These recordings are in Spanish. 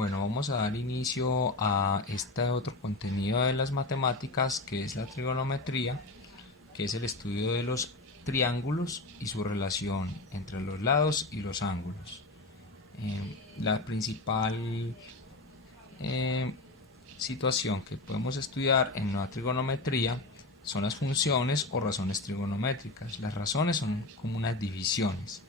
Bueno, vamos a dar inicio a este otro contenido de las matemáticas, que es la trigonometría, que es el estudio de los triángulos y su relación entre los lados y los ángulos. La principal eh, situación que podemos estudiar en la trigonometría son las funciones o razones trigonométricas. Las razones son como unas divisiones.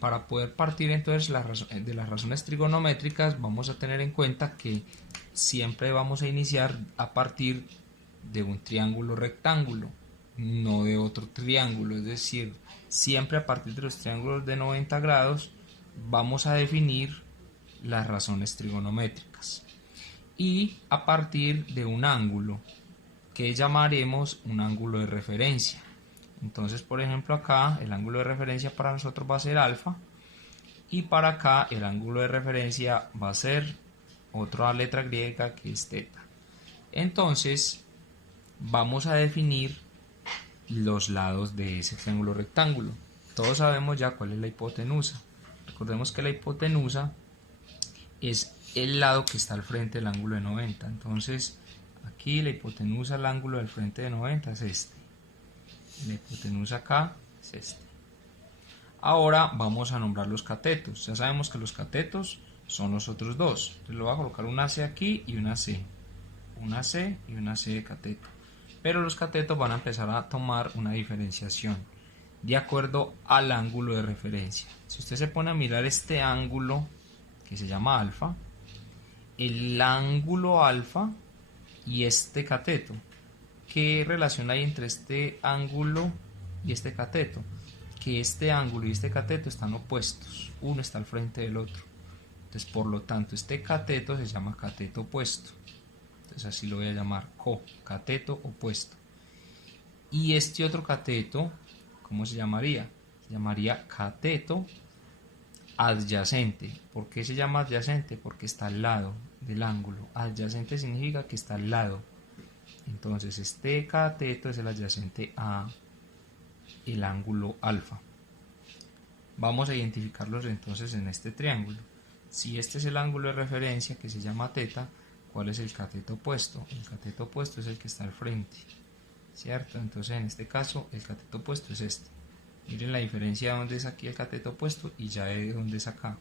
Para poder partir entonces de las razones trigonométricas, vamos a tener en cuenta que siempre vamos a iniciar a partir de un triángulo rectángulo, no de otro triángulo. Es decir, siempre a partir de los triángulos de 90 grados vamos a definir las razones trigonométricas, y a partir de un ángulo que llamaremos un ángulo de referencia. Entonces, por ejemplo, acá el ángulo de referencia para nosotros va a ser alfa, y para acá el ángulo de referencia va a ser otra letra griega que es teta. Entonces vamos a definir los lados de ese triángulo rectángulo. Todos sabemos ya cuál es la hipotenusa. Recordemos que la hipotenusa es el lado que está al frente del ángulo de 90. Entonces aquí la hipotenusa al ángulo del frente de 90 es este. La hipotenusa acá es este. Ahora vamos a nombrar los catetos. Ya sabemos que los catetos son los otros dos. Entonces le voy a colocar una C aquí y una C. Una C y una C de cateto. Pero los catetos van a empezar a tomar una diferenciación de acuerdo al ángulo de referencia. Si usted se pone a mirar este ángulo que se llama alfa, el ángulo alfa y este cateto, ¿qué relación hay entre este ángulo y este cateto? Que este ángulo y este cateto están opuestos, uno está al frente del otro. Entonces, por lo tanto, este cateto se llama cateto opuesto. Entonces así lo voy a llamar, cateto opuesto. Y este otro cateto, ¿cómo se llamaría? Se llamaría cateto adyacente. ¿Por qué se llama adyacente? Porque está al lado del ángulo. Adyacente significa que está al lado. Entonces este cateto es el adyacente a el ángulo alfa. Vamos a identificarlos entonces en este triángulo. Si este es el ángulo de referencia que se llama teta, ¿cuál es el cateto opuesto? El cateto opuesto es el que está al frente, ¿cierto? Entonces en este caso el cateto opuesto es este. Miren la diferencia de dónde es aquí el cateto opuesto y ya de dónde es acá.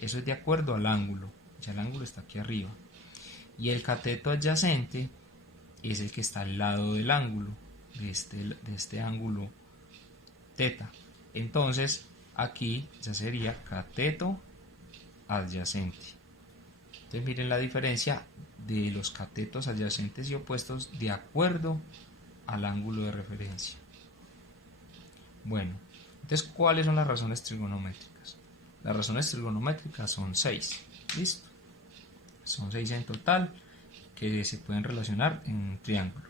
Eso es de acuerdo al ángulo. Ya el ángulo está aquí arriba. Y el cateto adyacente es el que está al lado del ángulo, de este ángulo teta. Entonces aquí ya sería cateto adyacente. Entonces miren la diferencia de los catetos adyacentes y opuestos de acuerdo al ángulo de referencia. Bueno, entonces ¿cuáles son las razones trigonométricas? Las razones trigonométricas son 6. ¿Listo? Son 6 en total que se pueden relacionar en un triángulo.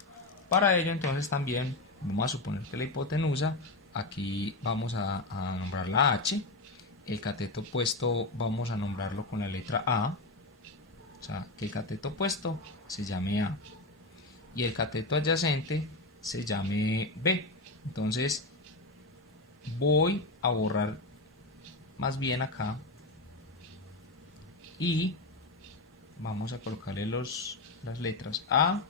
Para ello entonces también vamos a suponer que la hipotenusa, aquí vamos a nombrar la H, el cateto opuesto vamos a nombrarlo con la letra A, o sea que el cateto opuesto se llame A y el cateto adyacente se llame B. Entonces voy a borrar más bien acá y vamos a colocarle las letras A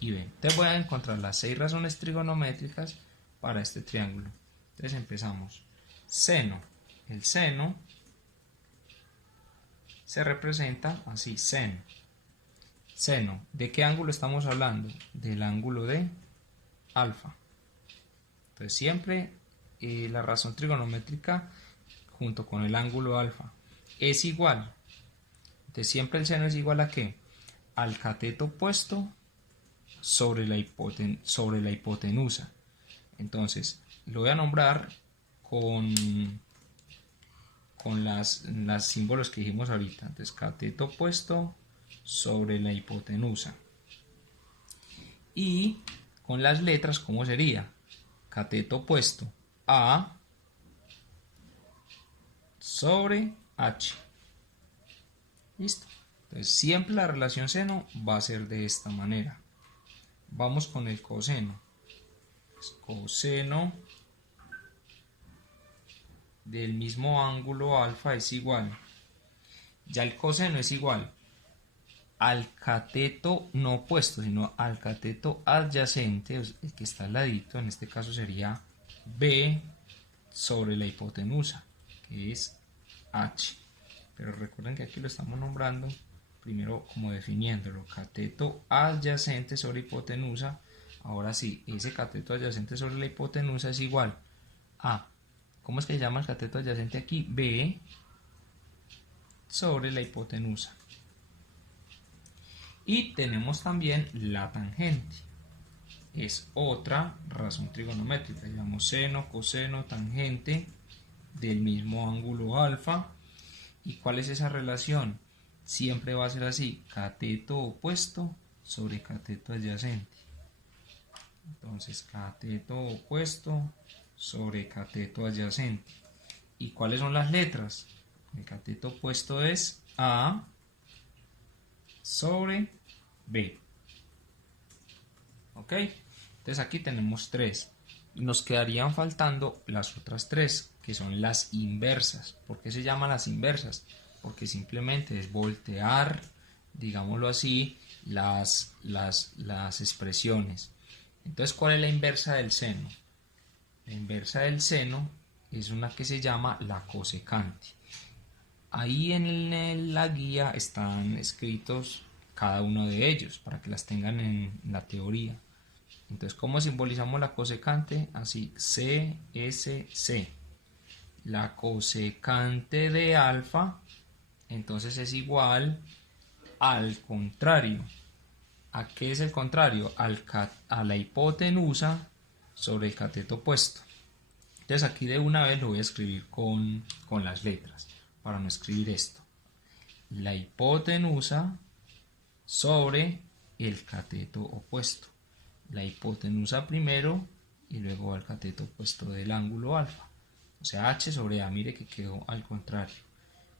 y B. Entonces voy a encontrar las 6 razones trigonométricas para este triángulo. Entonces empezamos. Seno. El seno se representa así, seno. Seno. ¿De qué ángulo estamos hablando? Del ángulo de alfa. Entonces siempre la razón trigonométrica junto con el ángulo alfa es igual. Entonces siempre el seno es igual a ¿qué? Al cateto opuesto sobre la hipotenusa. Entonces lo voy a nombrar con las símbolos que dijimos ahorita. Entonces cateto opuesto sobre la hipotenusa. Y con las letras, ¿cómo sería? Cateto opuesto A sobre H. ¿Listo? Entonces siempre la relación seno va a ser de esta manera. Vamos con el coseno. Coseno del mismo ángulo alfa es igual. Ya el coseno es igual al cateto no opuesto, sino al cateto adyacente, el que está al ladito, en este caso sería B sobre la hipotenusa, que es H. Pero recuerden que aquí lo estamos nombrando primero como definiéndolo, cateto adyacente sobre hipotenusa. Ahora sí, ese cateto adyacente sobre la hipotenusa es igual a, ¿cómo es que se llama el cateto adyacente aquí? B sobre la hipotenusa. Y tenemos también la tangente. Es otra razón trigonométrica. Llamamos seno, coseno, tangente del mismo ángulo alfa. ¿Y cuál es esa relación? Siempre va a ser así, cateto opuesto sobre cateto adyacente. Entonces, cateto opuesto sobre cateto adyacente. ¿Y cuáles son las letras? El cateto opuesto es A sobre B. ¿Ok? Entonces aquí tenemos 3. Y nos quedarían faltando las otras 3, que son las inversas. ¿Por qué se llaman las inversas? Porque simplemente es voltear, digámoslo así, las expresiones. Entonces, ¿cuál es la inversa del seno? La inversa del seno es una que se llama la cosecante. Ahí en la guía están escritos cada uno de ellos para que las tengan en la teoría. Entonces, ¿cómo simbolizamos la cosecante? Así, C, S, C. La cosecante de alfa, entonces es igual al contrario. ¿A qué es el contrario? A la hipotenusa sobre el cateto opuesto. Entonces aquí de una vez lo voy a escribir con las letras, para no escribir esto. La hipotenusa sobre el cateto opuesto. La hipotenusa primero y luego al cateto opuesto del ángulo alfa. O sea, H sobre A, mire que quedó al contrario.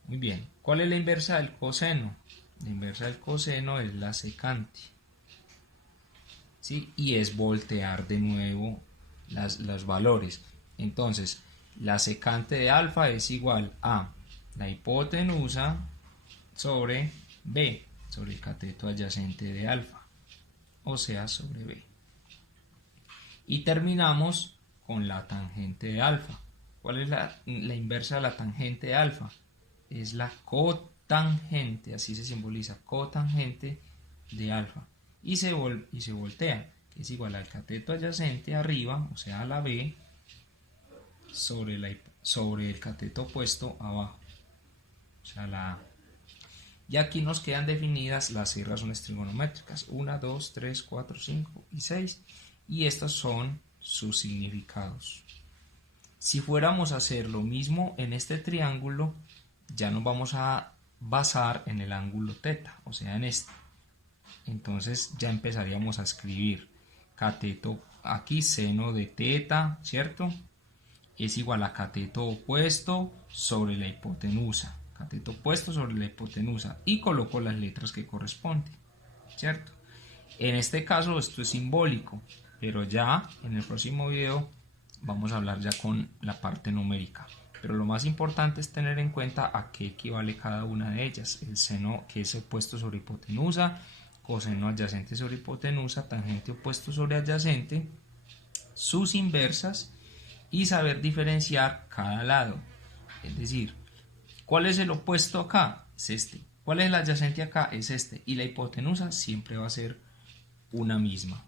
Muy bien, ¿cuál es la inversa del coseno? La inversa del coseno es la secante. ¿Sí? Y es voltear de nuevo los valores. Entonces, la secante de alfa es igual a la hipotenusa sobre B, sobre el cateto adyacente de alfa, o sea, sobre B. Y terminamos con la tangente de alfa. ¿Cuál es la inversa de la tangente de alfa? Es la cotangente, así se simboliza, cotangente de alfa. Y se voltea, que es igual al cateto adyacente arriba, o sea, a la B, sobre el cateto opuesto abajo, o sea, la A. Y aquí nos quedan definidas las 6 razones trigonométricas, 1, 2, 3, 4, 5 y 6, y estos son sus significados. Si fuéramos a hacer lo mismo en este triángulo, ya nos vamos a basar en el ángulo teta, o sea, en este. Entonces ya empezaríamos a escribir cateto, aquí seno de teta, ¿cierto? Es igual a cateto opuesto sobre la hipotenusa. Cateto opuesto sobre la hipotenusa. Y coloco las letras que corresponden, ¿cierto? En este caso esto es simbólico, pero ya en el próximo video vamos a hablar ya con la parte numérica. Pero lo más importante es tener en cuenta a qué equivale cada una de ellas. El seno, que es opuesto sobre hipotenusa, coseno adyacente sobre hipotenusa, tangente opuesto sobre adyacente, sus inversas y saber diferenciar cada lado. Es decir, ¿cuál es el opuesto acá? Es este. ¿Cuál es el adyacente acá? Es este. Y la hipotenusa siempre va a ser una misma.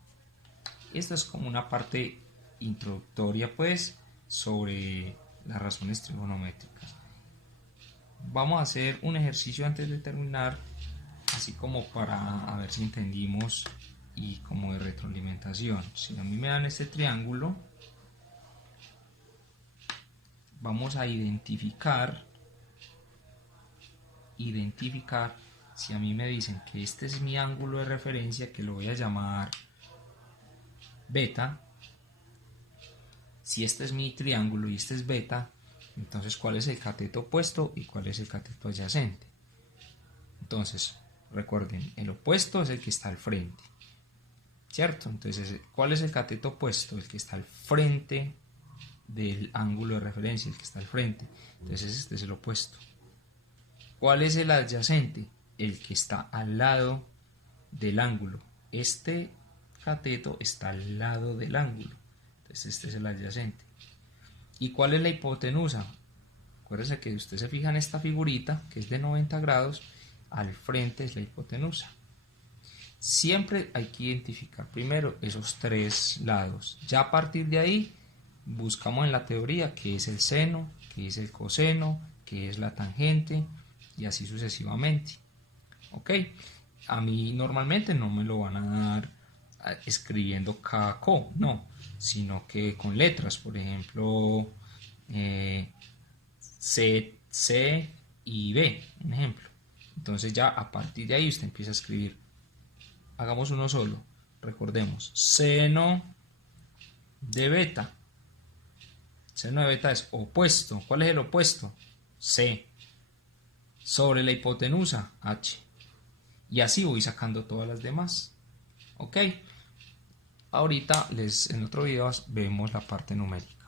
Esto es como una parte introductoria pues sobre las razones trigonométricas. Vamos a hacer un ejercicio antes de terminar, así como para a ver si entendimos y como de retroalimentación. Si a mí me dan este triángulo, vamos a identificar si a mí me dicen que este es mi ángulo de referencia, que lo voy a llamar beta. Si este es mi triángulo y este es beta, entonces ¿cuál es el cateto opuesto y cuál es el cateto adyacente? Entonces, recuerden, el opuesto es el que está al frente, ¿cierto? Entonces, ¿cuál es el cateto opuesto? El que está al frente del ángulo de referencia, el que está al frente. Entonces, este es el opuesto. ¿Cuál es el adyacente? El que está al lado del ángulo. Este cateto está al lado del ángulo. Entonces este es el adyacente. ¿Y cuál es la hipotenusa? Acuérdense que usted se fija en esta figurita, que es de 90 grados, al frente es la hipotenusa. Siempre hay que identificar primero esos tres lados. Ya a partir de ahí, buscamos en la teoría qué es el seno, qué es el coseno, qué es la tangente, y así sucesivamente. ¿Ok? A mí normalmente no me lo van a dar escribiendo K, CO, no, sino que con letras, por ejemplo, C y B, un ejemplo. Entonces ya a partir de ahí usted empieza a escribir. Hagamos uno solo. Recordemos, seno de beta. Seno de beta es opuesto. ¿Cuál es el opuesto? C. Sobre la hipotenusa, H. Y así voy sacando todas las demás. ¿Ok? Ahorita en otro video vemos la parte numérica.